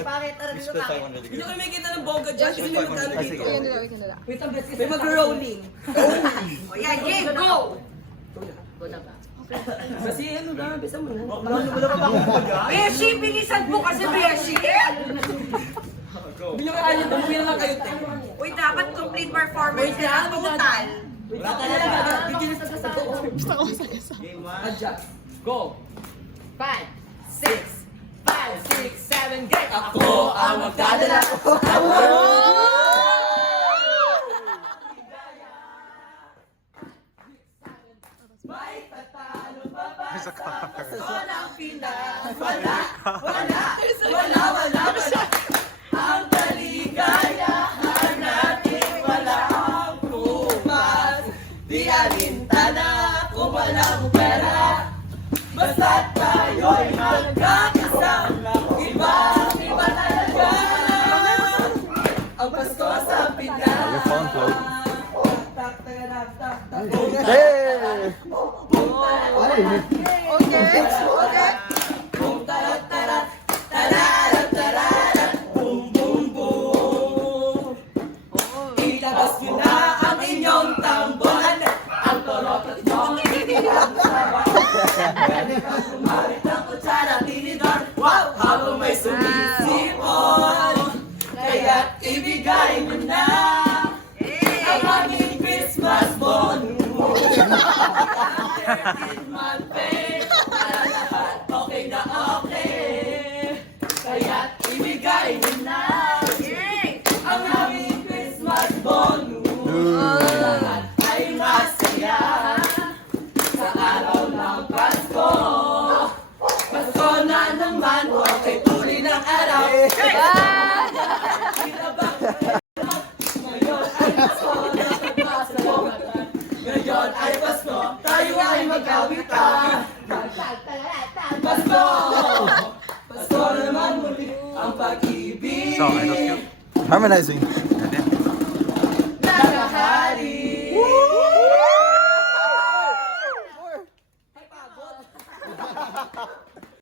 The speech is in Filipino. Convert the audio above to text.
Pangit, ano dito pangit. Hindi ko may kita ng bongga dyan kasi may magkano dito. Wait lang, best May mag-rolling. O yan, game, go! Kasi ano na, bisa mo na. Beshi, bilisan mo kasi Beshi. Hindi nyo kaya bumili lang kayo. Uy, dapat complete performance na total. Wala talaga. Gusto ko sa isa. Adjust. Go. 5, 6, 5, 6, 7, get! Ako ang magdadala. May tatalo pa ba? Walang pinas. Wala. Ang kaligayahan natin walang kumas. Di alintana kung walang pera. Basta't tayo'y magkakasama. Iba talaga. Ang Pasko sa Pinas. Boom, tarat, tarat, tararat, tararat, boom, boom, boom. Ilabas nyo na ang inyong tambolan. Ang torot at inyong itinigam sa pwede kang kumarit ng kutsara tinidor. Wow! Habang may sumisipon. Kaya't ibigay mo na ang aming Christmas bonus. 13th pay para lahat okay na okay. Kaya't ibigay mo na ang aming Christmas bonus. Lahat ay masaya sa araw ng Pasko. Pasko na naman, okay tuloy ng araw. Ngayon ay Pasko, tayo ay magkawitan. Pasko! Pasko naman muli ang pag-ibig. So, I just kept harmonizing.